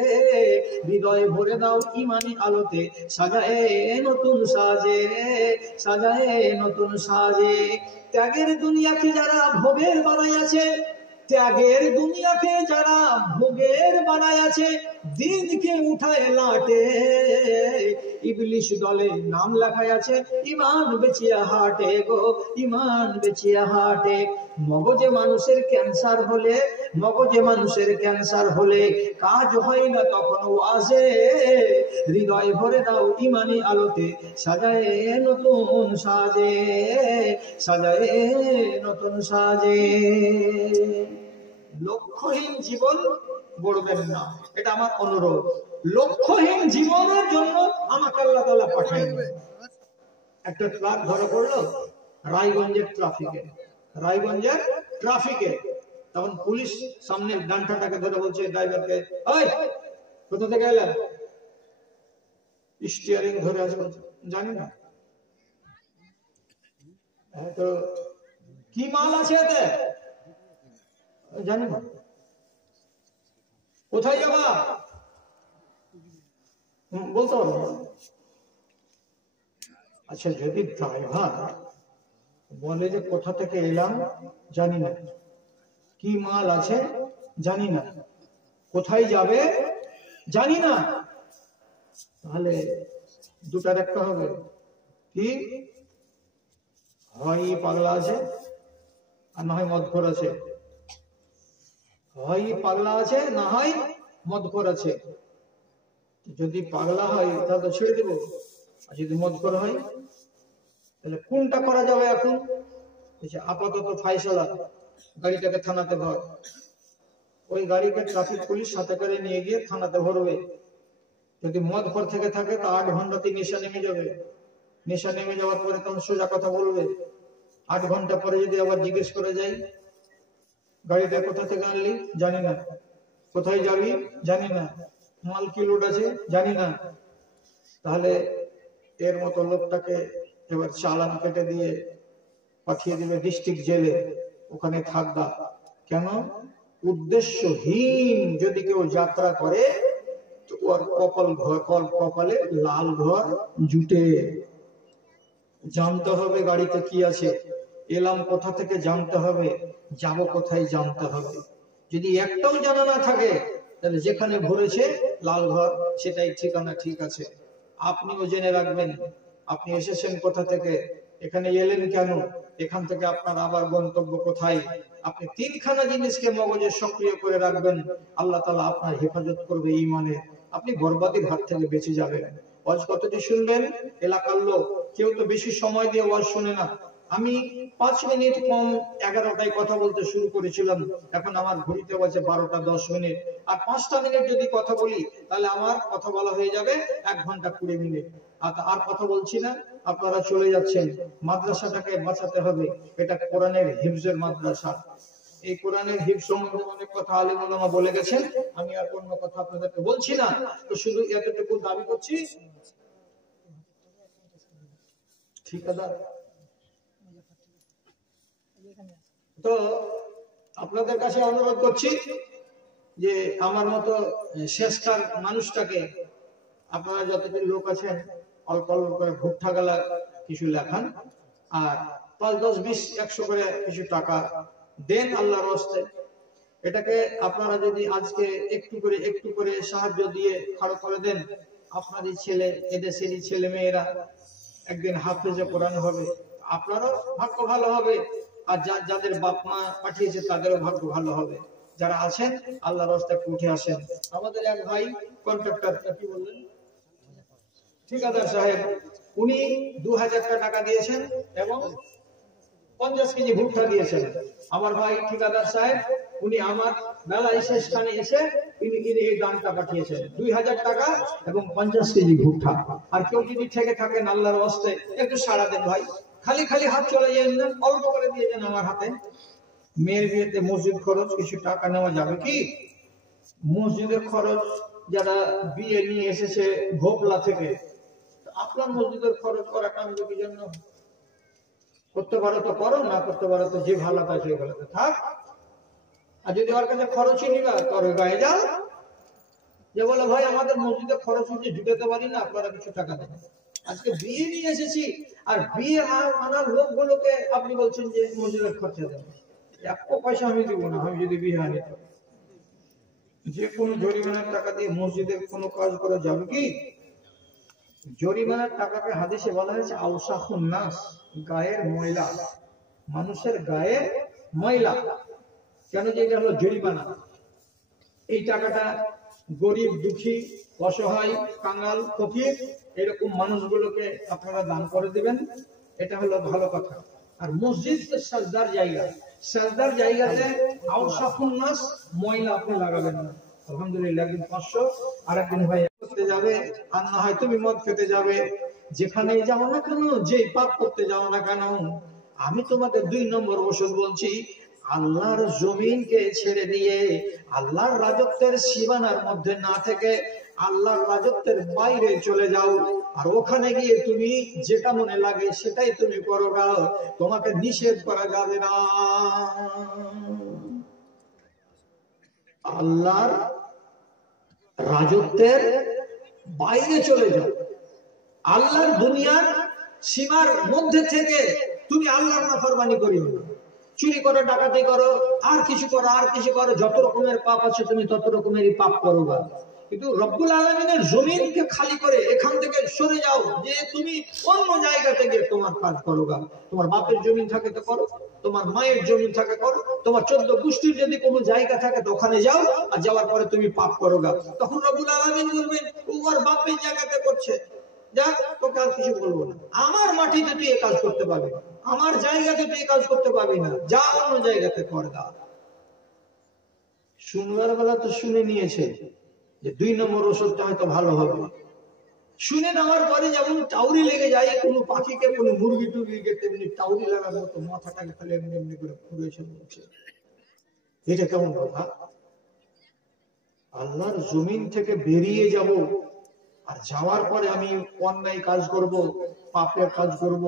হৃদয় ভরে দাও ইমানি আলোতে, সাজায়ে নতুন সাজে, সাজায়ে নতুন সাজে। ত্যাগের দুনিয়াকে যারা ভোগের বানাইয়াছে, ত্যাগের দুনিয়াকে যারা ভোগের বানাইয়াছে, দিনকে উঠায় লাটে, ইবলিশ দলে নাম লেখাই আছে, ইমান বেচিয়া হাটে গো, ইমান বেচিয়া হাটে। মগজে মানুষের ক্যান্সার হলে, মগজে মানুষের ক্যান্সার হলে কাজ হয় না তখন ওয়াজে, হৃদয় ভরে দাও ইমানি আলোতে, সাজায়ে নতুন সাজে, সাজায়ে নতুন সাজে। লক্ষ্যহীন জীবন গড়বেন না। এটা আমার অনুরোধ। লক্ষ্যহীন জীবনের জন্য আমাকে আল্লাহ তাআলা পাঠায়নি। একটা ট্রাক ধরা পড়লো রায়গঞ্জের ট্রাফিকে, তখন পুলিশ সামনের ডান্টাটাকে ধরে বলছে ড্রাইভারকে, ওই কোথা থেকে এলেন? স্টিয়ারিং ধরে আছে, জানি না। তো কি মাল আছে এতে? জানি না। কোথায় যাবা? বলতে পারবো না। আচ্ছা, যদি ড্রাইভার বলে যে কোথা থেকে এলাম জানি না, কি মাল আছে জানি না, কোথায় যাবে জানি না, তাহলে দুটার একটা হবে কি, হয় পাগলা আছে আর না হয় মদখোর আছে। হয় পাগলা আছে না হয় মদখোর আছে। যদি পাগলা হয় তাহলে ছেড়ে দেবো, আর যদি মদখোর হয় তাহলে কোনটা করা যাবে এখন? আপাতত ফাইসালা, গাড়িটাকে থানাতে ভর। ওই গাড়িকে ট্রাফিক পুলিশ সাথে করে নিয়ে গিয়ে থানাতে ভরবে। যদি মদখোর থেকে থাকে তো 8 ঘন্টাতে নেশা নেমে যাবে। নেশা নেমে যাওয়ার পরে তখন সোজা কথা বলবে। 8 ঘন্টা পরে যদি আবার জিজ্ঞেস করে যাই, গাড়িটা কোথা থেকে আনলি? জানি না। কোথায় যাবি? জানি না। মাল কি লোড আছে? জানি না। তাহলে এর মতো লোকটাকে এবার চালান কেটে দিয়ে পাঠিয়ে দিবে ডিস্ট্রিক্ট জেলে, ওখানে থাকবা। কেন? উদ্দেশ্যহীন যদি কেউ যাত্রা করে তো ওর কপালে লাল ঘর জুটে। জানতে হবে গাড়িতে কি আছে, এলাম কোথা থেকে জানতে হবে, যাব কোথায় জানতে হবে। যদি একটাও জানা না থাকে তাহলে যেখানে ভরেছে লাল ঘর সেটাই ঠিকানা, ঠিক আছে। আপনিও জেনে রাখবেন আপনি এসেছেন কোথা থেকে, এখানে এলেন কেন, এখান থেকে আপনার আবার গন্তব্য কোথায়। আপনি 3খানা জিনিসকে মগজে সক্রিয় করে রাখবেন, আল্লাহ তাআলা আপনার হেফাজত করবে ঈমানে, আপনি বরবাদির হাত থেকে বেঁচে যাবেন। ওয়াজ কতটি শুনবেন? এলাকার লোক কেউ তো বেশি সময় দিয়ে ওয়াজ শুনে না। আমি 5 মিনিট কম 11টায় কথা বলতে শুরু করেছিলাম, এখন আমার ঘড়িতে বাজে 12টা 10 মিনিট। আর 5টা মিনিট যদি কথা বলি তাহলে আমার কথা বলা হয়ে যাবে 1 ঘন্টা 20 মিনিট। আর কথা বলছি না, আপনারা চলে যাচ্ছেন। মাদ্রাসাটাকে বাঁচাতে হবে, এটা কোরআনের হিফজের মাদ্রাসা। এই কোরআনের হিফজ সম্বন্ধে অনেক কথা আলেম ওলামা বলে গেছেন, আমি আর অন্য কথা আপনাদেরকে বলছি না। তো শুধু এতটুকু দাবি করছি, ঠিকাদার তো আপনাদের কাছে অনুরোধ করছি যে আমার মতো শেষকার মানুষটাকে আপনারা যতদিন লোক আছেন অল্প অল্প করে ভুট্টা গালা কিছু লেখান, আর 5, 10, 20, 100 করে কিছু টাকা দেন আল্লাহর রাস্তে। এটাকে আপনারা যদি আজকে একটু করে সাহায্য দিয়ে খাড়া করে দেন, আপনারই ছেলে, এদেশেরই ছেলে মেয়েরা একদিন হাফেজে কোরআন হবে, আপনারও ভাগ্য ভালো হবে, আর যাদের বাপ মা পাঠিয়েছে তাদেরও ভাগ্য ভালো হবে। যারা আছেন আল্লাহর রাস্তায় উঠে আসেন। আমাদের এক ভাই কন্ট্রাক্টর, কি বললেন, ঠিকাদার সাহেব, উনি 2000 টাকা দিয়েছেন এবং 50 কেজি ভুট্টা দিয়েছেন। আমার ভাই ঠিকাদার সাহেব উনি আমার বেলায় শেষখানে এসে তিনি এই দানটা পাঠিয়েছেন, 2000 টাকা এবং 50 কেজি ভুট্টা। আর কেউ যদি থেকে থাকেন আল্লাহর ওয়াস্তে একটু সাড়া দেন ভাই, খালি খালি হাত চলে যান না, অল্প করে দিয়ে যান আমার হাতে। মেয়ের বিয়েতে মসজিদ খরচ কিছু টাকা নেওয়া যাবে কি? মসজিদের খরচ যারা বিয়ে নিয়ে এসেছে ভোপলা থেকে, আপনার মসজিদের খরচ করা কামবে কি জন্য? করতে পারো তো করো, না করতে পারো তো যে ভালো পায় সেই ভালো থাক। আর যদি ওর কাছে খরচই নিবা তোর গায়ে যাও, যে বলে ভাই আমাদের মসজিদে খরচ হচ্ছে জুটাতে পারি না, আপনারা কিছু টাকা দেন। আজকে বিয়ে নিয়ে এসেছি আর বিয়ে আনার লোকগুলোকে আপনি বলছেন যে মসজিদের খরচা দেন, 1 পয়সা আমি দিব না। আমি যদি বিয়ে আনি তো যে কোনো জরিমানার টাকা দিয়ে মসজিদের কোনো কাজ করা যাবে কি? জরিমানার টাকাকে হাদিসে বলা হয়েছে আউসাখুন নাস, গায়ের ময়লা, মানুষের গায়ের ময়লা। কেন? যে এটা হলো জরিমানা। এই টাকাটা গরিব, দুঃখী, অসহায়, কাঙাল, ফকির এরকম মানুষগুলোকে আপনারা দান করে দিবেন, এটা হলো ভালো কথা। আর মসজিদ সাজদার জায়গা, সাজদার জায়গাতে আউসাখুন নাস, ময়লা আপনি লাগাবেন না। আলহামদুলিল্লাহ, একদিন 500, আর একদিন ভাই করতে যাবে, আর না হয় তুমি মদ খেতে যাবে। যেখানেই যাও না কেন, যে পাপ করতে যাও না কেন, আমি তোমাকে 2 নম্বর ওষুধ বলছি, আল্লাহর জমিনকে ছেড়ে দিয়ে আল্লাহর রাজত্বের সীমানার মধ্যে না থেকে আল্লাহর রাজত্বের বাইরে চলে যাও। আর ওখানে গিয়ে তুমি যেটা মনে লাগে সেটাই তুমি করো, তোমাকে নিষেধ করা যাবে না। আল্লাহর রাজত্বের বাইরে চলে যাও, আল্লাহর দুনিয়ার সীমার মধ্যে থেকে তুমি আল্লাহর নাফরমানি করিও না। চুরি করো, ডাকাতি করো, আর কিছু করো, আর কিছু করো, যত রকমের পাপ আছে তুমি তত রকমেরই পাপ করো। কিন্তু রব্বুল আলামিনের জমিনকে খালি করে এখান থেকে সরে যাও, যে তুমি অন্য জায়গা থেকে তোমার কাজ করো। তোমার বাপের জমিন থাকে তো করো, তোমার মায়ের জমিন থাকে করো, তোমার 14 গোষ্ঠীর যদি কোনো জায়গা থাকে তো ওখানে যাও, আর যাওয়ার পরে তুমি পাপ করো। তখন রব্বুল আলামিন বলবেন তোমার বাপের জায়গাতে করছে, যাক তোকে আর কিছু বলবো না। আমার মাটিতে তুই এই কাজ করতে পারবি না, আমার জায়গাতে তুই এই কাজ করতে পারবি না, যা অন্য জায়গাতে কর। শুনবার বেলা তো শুনে নিয়েছে যে 2 নম্বর ওষুধটা হয়তো ভালো হবে। শুনে নেওয়ার পরে যেমন টাউরি লেগে যায় কোনো পাখিকে, কোনো মুরগি টুরগিকে, তেমনি টাউরি লাগার মতো মাথাটাকে খালি এমনি এমনি করে ঘুরেছে বলছে। এটা কেমন কথা? আল্লাহর জমিন থেকে বেরিয়ে যাব, আর যাওয়ার পরে আমি অন্যায় কাজ করব, পাপের কাজ করব।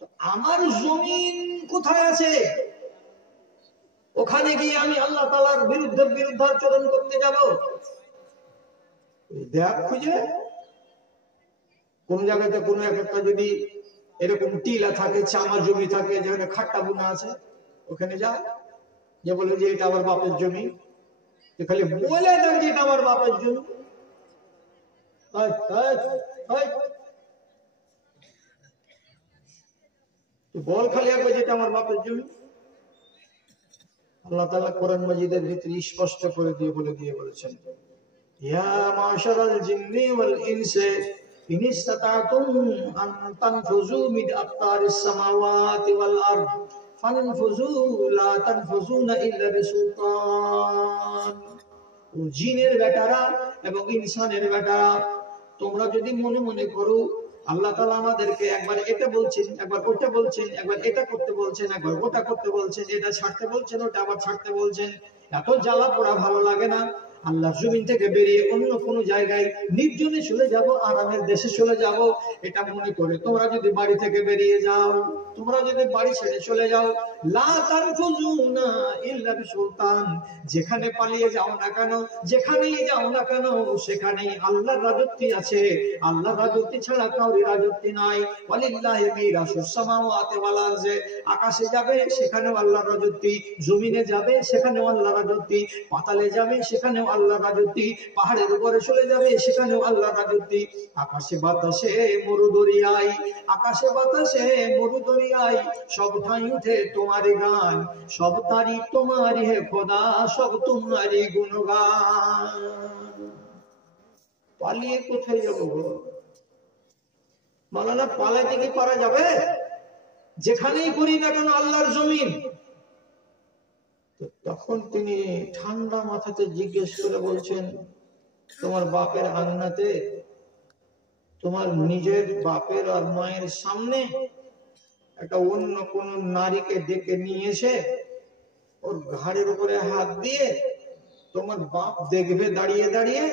তো আমার জমিন কোথায় আছে? ওখানে গিয়ে আমি আল্লাহ তাআলার বিরুদ্ধাচরণ করতে যাব? দেখ খুঁজে কোন জায়গাতে কোনো একটা যদি এরকম টিলা থাকে, চামা জমি থাকে, যেখানে খাট্টা বুনা আছে, ওখানে যা, যে বলে যে এটা আমার বাপের জমি, খালি বলে দেন যে এটা আমার বাপের জমি। বল খালি একবার যেটা আমার বাপের জমি। আল্লাহ তাআলা কোরআন মাজিদের ভিতরে স্পষ্ট করে দিয়ে বলেছেন, ইয়া মাশারাল জিন্নি ওয়াল ইনসি ইন ইসতাতাতুম আন তানফুযু মিন আকতারিস সামাওয়াতি ওয়াল আরদ ফানফুযু লা তানফুযুনা ইল্লা বিসুলতান। ও জিনের বেটারা এবং ইনসানের বেটারা, তোমরা যদি মনে মনে করো আল্লাহ তাআলা আমাদেরকে একবার এটা বলছেন, একবার ওটা বলছেন, একবার এটা করতে বলছেন, একবার ওটা করতে বলছেন, এটা ছাড়তে বলছেন, ওটা আবার ছাড়তে বলছেন, এত জ্বালা পোড়া ভালো লাগে না? আল্লাহর জমিন থেকে বেরিয়ে অন্য কোনো জায়গায় নির্জনে চলে যাব, আরামের দেশে চলে যাব, এটা মনে করে তোমরা যদি বাড়ি থেকে বেরিয়ে যাও, তোমরা যদি বাড়ি ছেড়ে চলে যাও, লা তানফুজুনা ইল্লা বিসুলতান, যেখানে পালিয়ে যাও না কেন, যেখানেই যাও না কেন, সেখানেই আল্লাহর রাজত্ব আছে। আল্লাহর রাজত্ব ছাড়া কারোর রাজত্ব নাই। ওয়ালিল্লাহি মিরাসুস সামাওয়াতি ওয়াল আরদি, আকাশে যাবে সেখানেও আল্লাহর রাজত্ব, জমিনে যাবে সেখানেও আল্লাহর রাজত্ব, পাতালে যাবে সেখানেও আল্লাহর রাজত্ব, পাহাড়ের উপরে চলে যাবে সেখানেও আল্লাহর রাজত্ব। আকাশে বাতাসে মরু দরিয়ায়, আকাশে বাতাসে মরু দরিয়ায়, সব ঠাঁই উঠে তোমারই গান, সব তারিফ তোমারই হে খোদা, সব তোমারই গুণগান। পালিয়ে কোথায় যাবো গো? মাওলানা, পালাইতে কি পারা যাবে? যেখানেই করি না কেন আল্লাহর জমিন। তখন তিনি ঠান্ডা মাথাতে জিজ্ঞেস করে বলছেন, তোমার বাপের আঙ্গনাতে, তোমার নিজের বাপের আর মায়ের সামনে একটা অন্য কোন নারীকে ডেকে নিয়ে এসে ওর ঘাড়ের উপরে হাত দিয়ে তোমার বাপ দেখবে দাঁড়িয়ে দাঁড়িয়ে,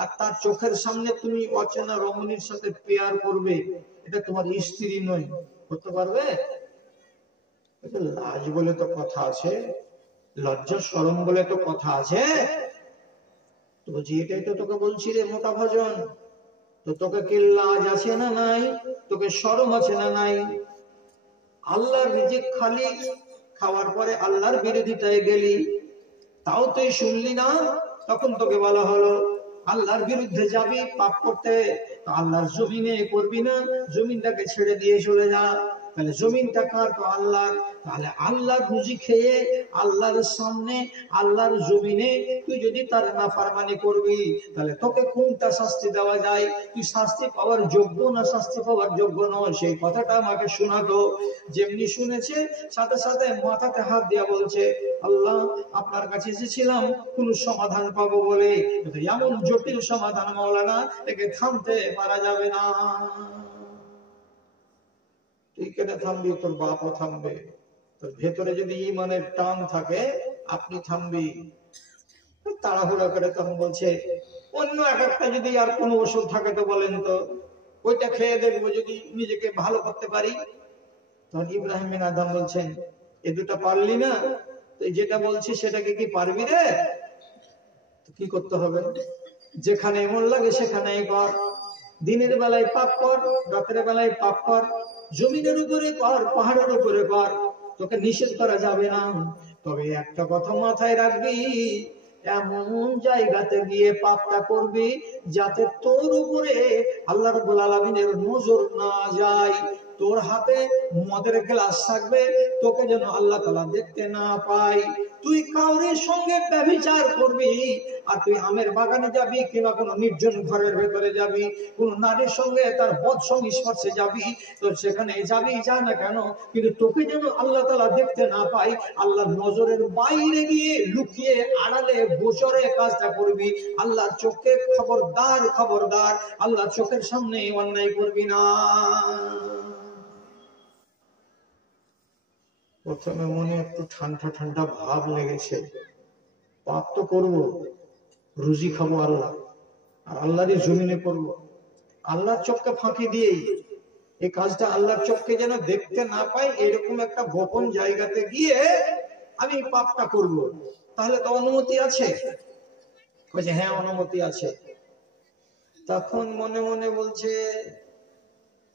আর তার চোখের সামনে তুমি অচেনা রমণীর সাথে পেয়ার করবে, এটা তোমার স্ত্রী নয়, করতে পারবে? লাজ বলে তো কথা আছে, লজ্জা শরম বলে তো কথা আছে। তো বলছি এটাই তো তোকে বলছি রে মোটা ভজন, তো তোকে কি লাজ আছে না নাই? তোকে শরম আছে না নাই? আল্লাহর রিজিক খালি, খাওয়ার পরে আল্লাহর বিরোধিতায় গেলি, তাও তুই শুনলি না। তখন তোকে বলা হলো আল্লাহর বিরুদ্ধে যাবি পাপ করতে, আল্লাহর জমিনে করবি না, জমিনটাকে ছেড়ে দিয়ে চলে যা। তাহলে জমিনটা কার? তো আল্লাহর। তাহলে আল্লাহর রুজি খেয়ে আল্লাহর সামনে আল্লাহর জমিনে তুই যদি তার নাফরমানি করবি, তাহলে তোকে কোনটা শাস্তি দেওয়া যায়? তুই শাস্তি পাওয়ার যোগ্য না শাস্তি পাওয়ার যোগ্য নয়, সেই কথাটা আমাকে শোনাতো। যেমনি শুনেছে সাথে সাথে মাথাতে হাত দিয়া বলছে, আল্লাহ আপনার কাছে এসেছিলাম কোন সমাধান পাবো বলে, এমন জটিল সমাধান মাওলানা, একে থামতে পারা যাবে না। তুই কেন থামবি? তোর বাপও থামবে। তোর ভেতরে যদি ইমানের টান থাকে আপনি থামবি। তাড়াহুড়া করে তখন বলছে, অন্য এক একটা যদি আর কোনো ওষুধ থাকে তো বলেন তো, ওইটা খেয়ে দেখবো যদি নিজেকে ভালো করতে পারি। তখন ইব্রাহিম বিন আদম বলছেন, এ দুটা পারলি না, তো যেটা বলছি সেটাকে কি পারবি রে? কি করতে হবে? যেখানে এমন লাগে সেখানেই কর। দিনের বেলায় পাপ কর, রাতের বেলায় পাপ কর, জমিনের উপরে কর, পাহাড়ের উপরে কর, তোকে নিষেধ করা যাবে না। তবে একটা কথা মাথায় রাখবি, এমন জায়গাতে গিয়ে পাপটা করবি যাতে তোর উপরে আল্লাহ রাব্বুল আলামিনের নজর না যায়। তোর হাতে মদের গ্লাস থাকবে, তোকে যেন আল্লাহ তাআলা দেখতে না পায়। তুই কাউরের সঙ্গে ব্যভিচার করবি, আর তুই আমের বাগানে যাবি কিংবা কোনো নির্জন ঘরের ভেতরে যাবি, কোন নারীর সঙ্গে তার বদ সংস্পর্শে যাবি, তো সেখানে যাবি যা না কেন, কিন্তু তোকে যেন আল্লাহ তাআলা দেখতে না পায়। আল্লাহর নজরের বাইরে গিয়ে লুকিয়ে আড়ালে গোচরে কাজটা করবি। আল্লাহর চোখে খবরদার, খবরদার আল্লাহর চোখের সামনে অন্যায় করবি না। প্রথমে মনে একটু ঠান্ডা ঠান্ডা ভাব লেগেছে, পাপ তো করবো, রুজি খাবো আল্লাহ, আর আল্লাহরই জমিনে করবো, আল্লাহর চোখকে ফাঁকি দিয়েই এই কাজটা আল্লাহর চোখকে যেন দেখতে না পাই, এরকম একটা গোপন জায়গাতে গিয়ে আমি পাপটা করব। তাহলে তো অনুমতি আছে? বলছে হ্যাঁ অনুমতি আছে। তখন মনে মনে বলছে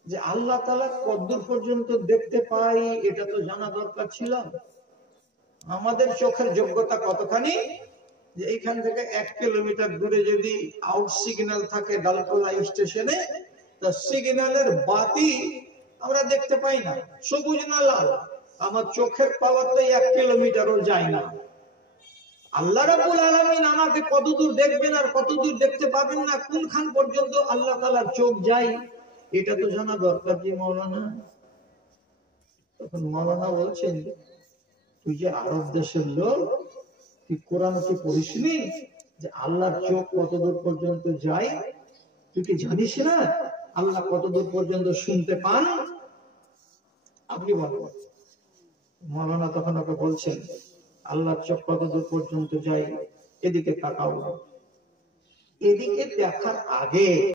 যে আল্লাহ তাআলা কতদূর পর্যন্ত দেখতে পাই এটা তো জানা দরকার ছিল। আমাদের চোখের যোগ্যতা কতখানি, যে এইখান থেকে 1 কিলোমিটার দূরে যদি আউট সিগন্যাল থাকে ডালকোলা স্টেশনে, তা সিগন্যালের বাতি আমরা দেখতে পাই না, সবুজ না লাল। আমার চোখের পাওয়ার তো 1 কিলোমিটারও যায় না। আল্লাহ রাব্বুল আলামিন আমাকে কতদূর দেখবেন আর কতদূর দেখতে পাবেন না, কোনখান পর্যন্ত আল্লাহ তাআলার চোখ যায়, এটা তো জানা দরকার যে মাওলানা। তখন মাওলানা বলছেন, তুই যে আরব দেশের লোক, তুই কোরআন কি পড়িসনি যে আল্লাহর চোখ কতদূর পর্যন্ত যায়? তুই কি জানিস না আল্লাহ কতদূর পর্যন্ত শুনতে পান? আপনি বলেন। মাওলানা তখন ওকে বলছেন, আল্লাহর চোখ কতদূর পর্যন্ত যায়, এদিকে তাকাও। এদিকে দেখার আগে